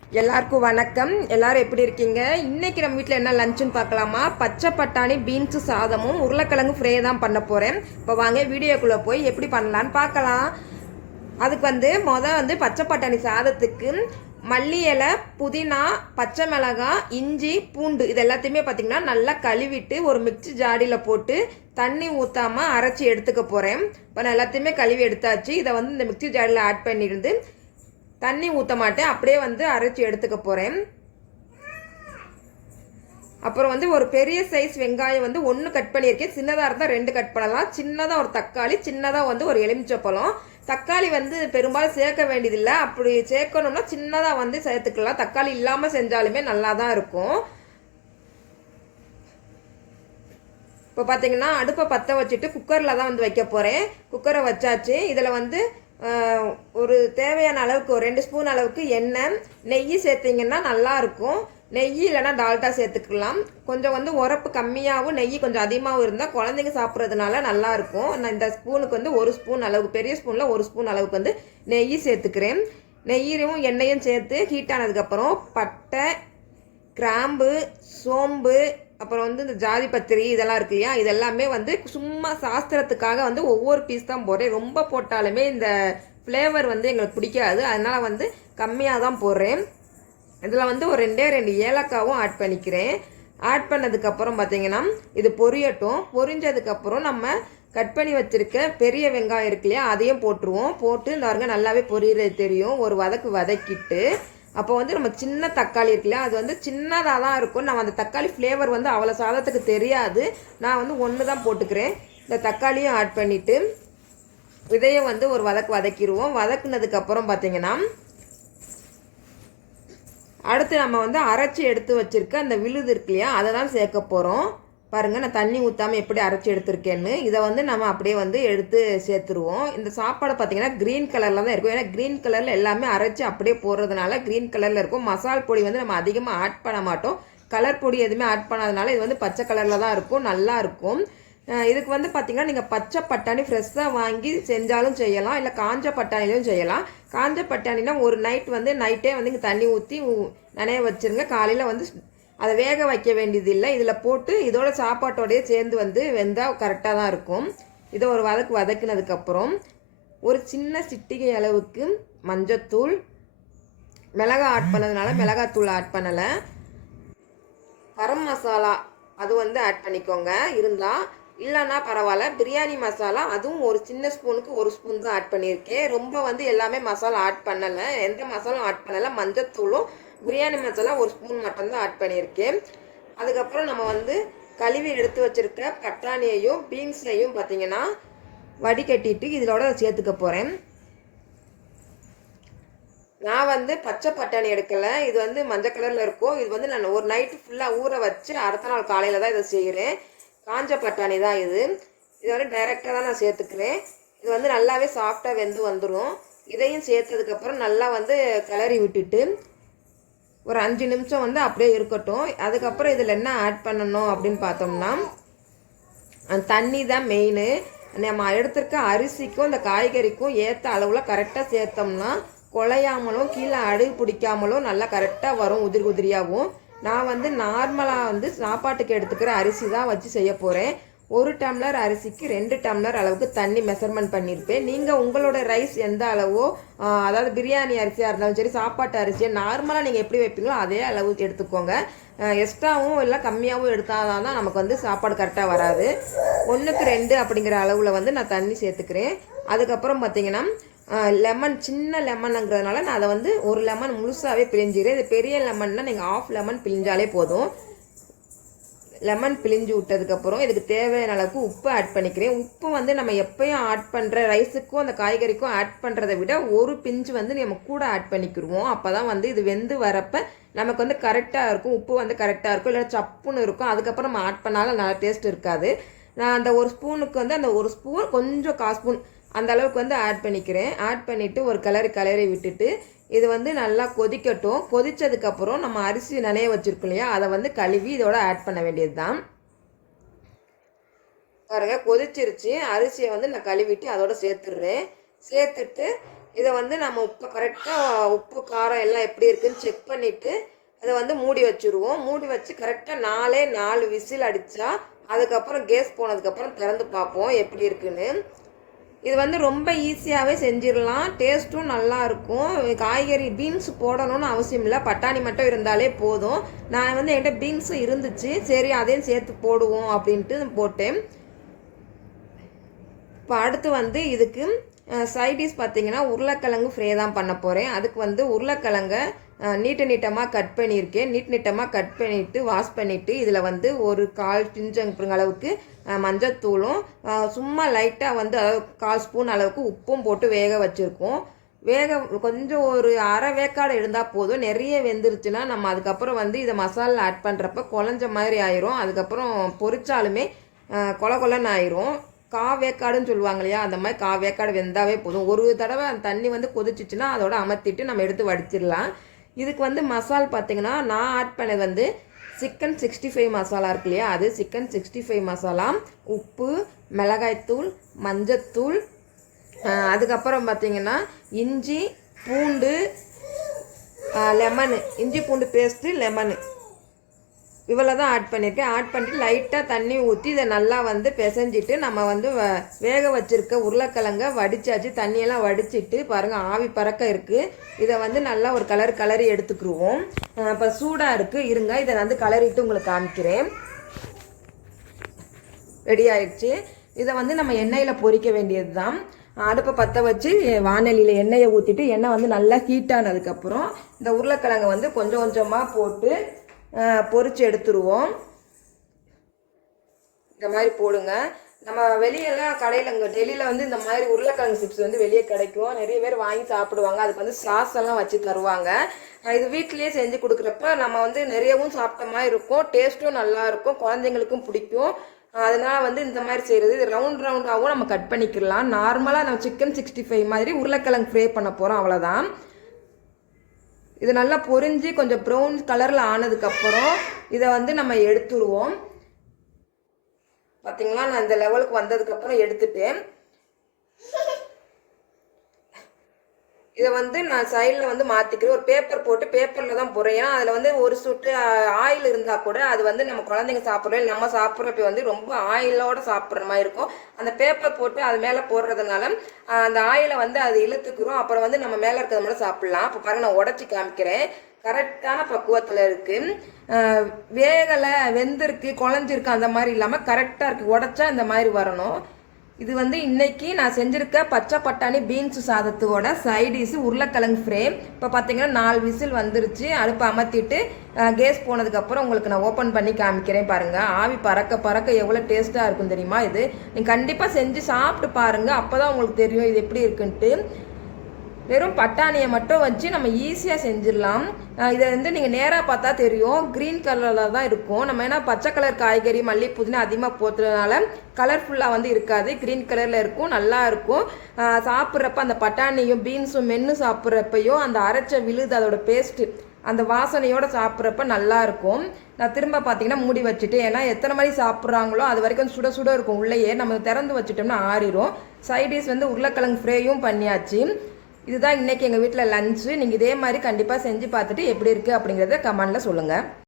எல்லாருக்கும் வணக்கம். எல்லாரும் எப்படி இருக்கீங்க? இன்னைக்கு நம்ம வீட்டில் என்ன லஞ்சுன்னு பார்க்கலாமா? பச்சை பட்டாணி பீன்ஸு சாதமும் உருளைக்கிழங்கு ஃப்ரை தான் பண்ண போகிறேன். இப்போ வாங்க வீடியோக்குள்ளே போய் எப்படி பண்ணலான்னு பார்க்கலாம். அதுக்கு பச்சை பட்டாணி சாதத்துக்கு மல்லி இலை, புதினா, பச்சை மிளகாய், இஞ்சி, பூண்டு இது எல்லாத்தையுமே பார்த்திங்கன்னா நல்லா கழுவிட்டு ஒரு மிக்சி ஜாடியில் போட்டு தண்ணி ஊற்றாமல் அரைச்சி எடுத்துக்க போகிறேன். இப்போ நான் எல்லாத்தையுமே கழுவி எடுத்தாச்சு. இதை இந்த மிக்சி ஜாடியில் ஆட் பண்ணியிருந்து தண்ணி ஊற்ற மாட்டேன், அப்படியே அரைச்சி எடுத்துக்க போகிறேன். அப்புறம் ஒரு பெரிய சைஸ் வெங்காயம் ஒன்று கட் பண்ணியிருக்கேன். சின்னதாக இருந்தால் 2 கட் பண்ணலாம். சின்னதாக ஒரு தக்காளி, சின்னதாக ஒரு எலுமிச்சப்பழம். தக்காளி பெரும்பாலும் சேர்க்க வேண்டியதில்லை. அப்படி சேர்க்கணும்னா சின்னதாக சேர்த்துக்கலாம். தக்காளி இல்லாமல் செஞ்சாலுமே நல்லா தான் இருக்கும். இப்போ பார்த்தீங்கன்னா அடுப்பை பற்ற வச்சுட்டு குக்கரில் தான் வைக்க போகிறேன். குக்கரை வச்சாச்சு. இதில் ஒரு தேவையான அளவுக்கு ஒரு 2 ஸ்பூன் அளவுக்கு எண்ணெய், நெய் சேர்த்திங்கன்னா நல்லாயிருக்கும். நெய் இல்லைனா டால்டா சேர்த்துக்கலாம். கொஞ்சம் உரப்பு கம்மியாகவும் நெய் கொஞ்சம் அதிகமாகவும் இருந்தால் குழந்தைங்க சாப்பிட்றதுனால நல்லாயிருக்கும். நான் இந்த ஸ்பூனுக்கு 1 ஸ்பூன் அளவுக்கு, பெரிய ஸ்பூனில் 1 ஸ்பூன் அளவுக்கு நெய் சேர்த்துக்கிறேன். நெய்யும் எண்ணெயும் சேர்த்து ஹீட் ஆனதுக்கப்புறம் பட்டை, கிராம்பு, சோம்பு, அப்புறம் இந்த ஜாதி பத்திரி இதெல்லாம் இருக்கு இல்லையா, இதெல்லாமே சும்மா சாஸ்திரத்துக்காக ஒவ்வொரு பீஸ் தான் போடுறேன். ரொம்ப போட்டாலுமே இந்த ஃப்ளேவர் எங்களுக்கு பிடிக்காது. அதனால் கம்மியாக தான் போடுறேன். இதில் ஒரு 2 ஏலக்காவும் ஆட் பண்ணிக்கிறேன். ஆட் பண்ணதுக்கப்புறம் பார்த்தீங்கன்னா இது பொரியட்டும். பொரிஞ்சதுக்கப்புறம் நம்ம கட் பண்ணி வச்சுருக்க பெரிய வெங்காயம் இருக்கு இல்லையா, அதையும் போட்டுருவோம். போட்டு இந்த பாருங்க நல்லாவே பொரியிறது தெரியும். ஒரு வதக்கிட்டு அப்போ நம்ம சின்ன தக்காளி இருக்கு இல்லையா, அது சின்னதாக தான் இருக்கும். நம்ம அந்த தக்காளி ஃப்ளேவர் அவ்வளோ சாதத்துக்கு தெரியாது. நான் 1 தான் போட்டுக்கிறேன். இந்த தக்காளியும் ஆட் பண்ணிவிட்டு இதையும் ஒரு வதக்கிடுவோம். வதக்குனதுக்கப்புறம் பார்த்தீங்கன்னா அடுத்து நம்ம அரைச்சி எடுத்து வச்சுருக்க அந்த விழுது இருக்கு இல்லையா, அதை தான் சேர்க்க போகிறோம். பாருங்கள், நான் தண்ணி ஊற்றாமல் எப்படி அரைச்சி எடுத்துருக்கேன்னு. இதை நம்ம அப்படியே எடுத்து சேர்த்துருவோம். இந்த சாப்பாடு பார்த்திங்கன்னா க்ரீன் கலரில் தான் இருக்கும். ஏன்னா க்ரீன் கலரில் எல்லாமே அரைச்சி அப்படியே போடுறதுனால க்ரீன் கலரில் இருக்கும். மசால் பொடி நம்ம அதிகமாக ஆட் பண்ண மாட்டோம். கலர் பொடி எதுவுமே ஆட் பண்ணாதனால இது பச்சை கலரில் தான் இருக்கும். நல்லா இருக்கும். இதுக்கு பார்த்திங்கன்னா நீங்கள் பச்சை பட்டாணி ஃப்ரெஷ்ஷாக வாங்கி செஞ்சாலும் செய்யலாம், இல்லை காஞ்ச பட்டாணிலையும் செய்யலாம். காஞ்ச பட்டாணினா ஒரு நைட்டே இங்கே தண்ணி ஊற்றி நனைய வச்சுருங்க. காலையில் அதை வேக வைக்க வேண்டியது இல்லை. இதில் போட்டு இதோட சாப்பாட்டோடையே சேர்ந்து வெந்தால் கரெக்டாக தான் இருக்கும். இதை ஒரு வதக்குனதுக்கப்புறம் ஒரு சின்ன சிட்டிகை அளவுக்கு மஞ்சத்தூள், மிளகாய் ஆட் பண்ணதுனால மிளகாத்தூள் ஆட் பண்ணலை. கரம் மசாலா அது ஆட் பண்ணிக்கோங்க இருந்தால், இல்லைன்னா பரவாயில்ல. பிரியாணி மசாலா அதுவும் ஒரு சின்ன ஸ்பூனுக்கு 1 ஸ்பூன் தான் ஆட் பண்ணியிருக்கேன். ரொம்ப எல்லாமே மசாலா ஆட் பண்ணலை, எந்த மசாலும் ஆட் பண்ணலை. மஞ்சத்தூளும் பிரியாணி மசாலா 1 ஸ்பூன் மட்டும்தான் ஆட் பண்ணியிருக்கேன். அதுக்கப்புறம் நம்ம கழுவி எடுத்து வச்சுருக்க பட்டாணியையும் பீன்ஸையும் பார்த்திங்கன்னா வடிகட்டிட்டு இதோட சேர்த்துக்க போகிறேன். நான் பச்சை பட்டாணி எடுக்கலை. இது மஞ்சள் கலரில் இருக்கும். இது நான் ஒரு நைட்டு ஃபுல்லாக ஊற வச்சு அடுத்த நாள் காலையில் தான் இதை செய்கிறேன். காஞ்ச பட்டாணி தான் இது. இதை டைரெக்டாக தான் நான் சேர்த்துக்கிறேன். இது நல்லாவே சாஃப்டாக வெந்து வந்துடும். இதையும் சேர்த்ததுக்கப்புறம் நல்லா கிளறி விட்டுட்டு ஒரு 5 நிமிஷம் அப்படியே இருக்கட்டும். அதுக்கப்புறம் இதில் என்ன ஆட் பண்ணணும் அப்படின்னு பார்த்தோம்னா, தண்ணி தான் மெயின். நம்ம எடுத்துருக்க அரிசிக்கும் இந்த காய்கறிக்கும் ஏற்ற அளவில் கரெக்டாக சேர்த்தோம்னா குழையாமலும் கீழே அடி பிடிக்காமலும் நல்லா கரெக்டாக வரும், உதிரியாகவும். நான் நார்மலாக சாப்பாட்டுக்கு எடுத்துக்கிற அரிசி தான் வச்சு செய்ய போகிறேன். 1 டம்ளர் அரிசிக்கு 2 டம்ளர் அளவுக்கு தண்ணி மெஷர்மெண்ட் பண்ணியிருப்பேன். நீங்கள் உங்களோட ரைஸ் எந்த அளவோ, அதாவது பிரியாணி அரிசியாக இருந்தாலும் சரி, சாப்பாட்டு அரிசியை நார்மலாக நீங்கள் எப்படி வைப்பீங்களோ அதே அளவுக்கு எடுத்துக்கோங்க. எக்ஸ்ட்ராவும் இல்லை கம்மியாகவும் எடுத்தால் தான் நமக்கு சாப்பாடு கரெக்டாக வராது. 1க்கு 2 அப்படிங்கிற அளவில் நான் தண்ணி சேர்த்துக்கிறேன். அதுக்கப்புறம் பார்த்தீங்கன்னா லெமன், சின்ன லெமனுங்கிறதுனால நான் அதை 1 லெமன் முழுசாகவே பிழிஞ்சிக்கிறேன். இது பெரிய லெமன்னா நீங்கள் 1/2 லெமன் பிழிஞ்சாலே போதும். லெமன் பிழிஞ்சு விட்டதுக்கப்புறம் இதுக்கு தேவையான அளவுக்கு உப்பு ஆட் பண்ணிக்கிறேன். உப்பு நம்ம எப்பயும் ஆட் பண்ணுற ரைஸுக்கும் அந்த காய்கறிக்கும் ஆட் பண்ணுறதை விட ஒரு பிஞ்சு நம்ம கூட ஆட் பண்ணிக்கிடுவோம். அப்போ தான் இது வெந்து வரப்போ நமக்கு கரெக்டாக இருக்கும். உப்பு கரெக்டாக இருக்கும், இல்லை சப்புன்னு இருக்கும். அதுக்கப்புறம் நம்ம ஆட் பண்ணாலும் நல்லா டேஸ்ட் இருக்காது. நான் அந்த 1 ஸ்பூனுக்கு அந்த 1 ஸ்பூன் கொஞ்சம் 1/4 ஸ்பூன் அந்த அளவுக்கு ஆட் பண்ணிக்கிறேன். ஆட் பண்ணிவிட்டு ஒரு கிளறி விட்டுட்டு இது நல்லா கொதிக்கட்டும். கொதித்ததுக்கப்புறம் நம்ம அரிசி நனைய வச்சுருக்கோம் இல்லையா, அதை கழுவி இதோட ஆட் பண்ண வேண்டியது தான். பாருங்கள், கொதிச்சிருச்சு. அரிசியை நான் கழுவிட்டு அதோட சேர்த்துடுறேன். சேர்த்துட்டு இதை வந்து நம்ம உப்பு கரெக்டாக உப்பு காரம் எல்லாம் எப்படி இருக்குன்னு செக் பண்ணிவிட்டு அதை வந்து மூடி வச்சுருவோம். மூடி வச்சு கரெக்டாக 4 விசில் அடித்தா அதுக்கப்புறம் கேஸ் போனதுக்கப்புறம் திறந்து பார்ப்போம் எப்படி இருக்குன்னு. இது வந்து ரொம்ப ஈஸியாகவே செஞ்சிடலாம். டேஸ்ட்டும் நல்லாயிருக்கும். காய்கறி பீன்ஸ் போடணும்னு அவசியம் இல்லை, பட்டாணி மட்டும் இருந்தாலே போதும். நான் வந்து என்கிட்ட பீன்ஸும் இருந்துச்சு, சரி அதையும் சேர்த்து போடுவோம் அப்படின்ட்டு போட்டேன். இப்போ அடுத்து வந்து இதுக்கு சைடிஷ் பார்த்தீங்கன்னா உருளைக்கிழங்கு ஃப்ரை தான் பண்ண போகிறேன். அதுக்கு வந்து உருளைக்கிழங்கை நீட்டமாக கட் பண்ணியிருக்கேன். நீட்டமாக கட் பண்ணிவிட்டு வாஷ் பண்ணிவிட்டு இதில் வந்து ஒரு 1/4 பிஞ்சங்க அளவுக்கு மஞ்சத்தூளும் சும்மா லைட்டாக வந்து 1/4 ஸ்பூன் அளவுக்கு உப்பும் போட்டு வேக வச்சுருக்கோம். கொஞ்சம் ஒரு அரை வேக்காடு இருந்தால் போதும். நிறைய வெந்துருச்சுன்னா நம்ம அதுக்கப்புறம் வந்து இதை மசாலா ஆட் பண்ணுறப்ப குழஞ்ச மாதிரி ஆயிரும். அதுக்கப்புறம் பொரிச்சாலுமே கொலன்னு ஆயிரும். வேக்காடுன்னு சொல்லுவாங்க இல்லையா, அந்த மாதிரி வேக்காடு வெந்தாவே போதும். ஒரு தடவை அந்த தண்ணி வந்து கொதிச்சிச்சுன்னா அதோட அமர்த்திட்டு நம்ம எடுத்து வடிச்சிடலாம். இதுக்கு வந்து மசால் பார்த்திங்கன்னா நான் ஆட் பண்ணது வந்து சிக்கன் 65 மசாலா இருக்கு இல்லையா, அது சிக்கன் 65 மசாலா, உப்பு, மிளகாய்த்தூள், மஞ்சத்தூள், அதுக்கப்புறம் பார்த்திங்கன்னா இஞ்சி பூண்டு லெமனு, இஞ்சி பூண்டு பேஸ்ட்டு, லெமனு, இவ்வளோ தான் ஆட் பண்ணியிருக்கேன். ஆட் பண்ணிட்டு லைட்டாக தண்ணி ஊற்றி இதை நல்லா வந்து பிசைஞ்சிட்டு நம்ம வந்து வேக வச்சுருக்க உருளைக்கிழங்க வடித்தாச்சு. தண்ணியெல்லாம் வடிச்சிட்டு பாருங்கள் ஆவி பறக்க இருக்குது. இதை வந்து நல்லா ஒரு கலரி எடுத்துக்கிடுவோம். இப்போ சூடாக இருக்குது, இருங்க இதை வந்து கலரிட்டு உங்களுக்கு காமிக்கிறேன். ரெடி ஆயிடுச்சு. இதை வந்து நம்ம எண்ணெயில் பொரிக்க வேண்டியது தான். அடுப்பை பற்ற வச்சு வானலியில் எண்ணெயை ஊற்றிட்டு எண்ணெய் வந்து நல்லா ஹீட் ஆனதுக்கப்புறம் இந்த உருளைக்கிழங்கை வந்து கொஞ்சம் கொஞ்சமாக போட்டு பொரிச்சு எடுத்துருவோம். இந்த மாதிரி போடுங்க. நம்ம வெளியெல்லாம் கடையில் இங்கே டெல்லியில் வந்து இந்த மாதிரி உருளைக்கிழங்கு சிப்ஸ் வந்து வெளியே கிடைக்கும். நிறைய பேர் வாங்கி சாப்பிடுவாங்க. அதுக்கு வந்து சாஸ் எல்லாம் வச்சு தருவாங்க. இது வீட்டிலேயே செஞ்சு கொடுக்குறப்ப நம்ம வந்து நிறையவும் சாப்பிட்ட மாதிரி இருக்கும், டேஸ்ட்டும் நல்லா இருக்கும், குழந்தைங்களுக்கும் பிடிக்கும். அதனால் வந்து இந்த மாதிரி செய்கிறது. இது ரவுண்டாகவும் நம்ம கட் பண்ணிக்கலாம். நார்மலாக நம்ம சிக்கன் 65 மாதிரி உருளைக்கிழங்கு ஃப்ரை பண்ண போகிறோம், அவ்வளோதான். இது நல்லா பொரிஞ்சு கொஞ்சம் ப்ரௌன் கலரில் ஆனதுக்கப்புறம் இதை வந்து நம்ம எடுத்துருவோம். பார்த்தீங்களா, நான் இந்த லெவலுக்கு வந்ததுக்கப்புறம் எடுத்துட்டேன். இதை வந்து நான் சைடில் வந்து மாற்றிக்கிறேன். ஒரு பேப்பர் போட்டு பேப்பரில் தான் போடுறேன். ஏன்னா அதில் வந்து ஒரு சொட்டு ஆயில் இருந்தால் கூட அது வந்து நம்ம குழந்தைங்க சாப்பிட்றோம், நம்ம சாப்பிட்றப்ப வந்து ரொம்ப ஆயிலோடு சாப்பிட்ற மாதிரி இருக்கும். அந்த பேப்பர் போட்டு அது மேலே போடுறதுனால அந்த ஆயிலை வந்து அது இழுத்துக்கிறோம். அப்புறம் வந்து நம்ம மேலே இருக்கிறத மட்டும் சாப்பிட்லாம். இப்போ பாருங்கள், நான் உடச்சி காமிக்கிறேன். கரெக்டான பக்குவத்தில் இருக்குது. வேகலை, வெந்திருக்கு, குழஞ்சிருக்கு அந்த மாதிரி இல்லாமல் கரெக்டாக இருக்குது. உடச்சா இந்த மாதிரி வரணும். இது வந்து இன்னைக்கு நான் செஞ்சுருக்க பச்சை பட்டாணி பீன்ஸ் சாதத்தோட சைடிஷ் உருளைக்கிழங்கு ஃப்ரை. இப்போ பார்த்தீங்கன்னா 4 விசில் வந்துருச்சு. அடுப்பை அமர்த்திட்டு கேஸ் போனதுக்கப்புறம் உங்களுக்கு நான் ஓப்பன் பண்ணி காமிக்கிறேன். பாருங்கள், ஆவி பறக்க எவ்வளோ டேஸ்ட்டாக இருக்கும் தெரியுமா. இது நீங்கள் கண்டிப்பாக செஞ்சு சாப்பிட்டு பாருங்கள், அப்போ தான் உங்களுக்கு தெரியும் இது எப்படி இருக்குன்ட்டு. வெறும் பட்டாணியை மட்டும் வச்சு நம்ம ஈஸியாக செஞ்சிடலாம். இதை வந்து நீங்கள் நேராக பார்த்தா தெரியும், க்ரீன் கலரில் தான் இருக்கும். நம்ம ஏன்னா பச்சை கலர் காய்கறி மல்லி புதினா அதிகமாக போட்டுறதுனால கலர்ஃபுல்லாக வந்து இருக்காது, க்ரீன் கலரில் இருக்கும், நல்லா இருக்கும். சாப்பிட்றப்ப அந்த பட்டாணியும் பீன்ஸும் மென்று சாப்பிட்றப்பையும் அந்த அரைச்ச விழுது அதோட பேஸ்ட்டு அந்த வாசனையோடு சாப்பிட்றப்ப நல்லாயிருக்கும். நான் திரும்ப பார்த்தீங்கன்னா மூடி வச்சுட்டு, ஏன்னா எத்தனை மணி சாப்பிட்றாங்களோ அது வரைக்கும் சுட சுட இருக்கும் உள்ளேயே. நம்ம திறந்து வச்சுட்டோம்னா ஆறிடும். சைடிஷ் வந்து உருளைக்கிழங்கு ஃப்ரையும் பண்ணியாச்சு. இதுதான் இன்றைக்கி எங்கள் வீட்டில் லஞ்சு. நீங்கள் இதே மாதிரி கண்டிப்பாக செஞ்சு பார்த்துட்டு எப்படி இருக்குது அப்படிங்கிறத கமெண்டில் சொல்லுங்கள்.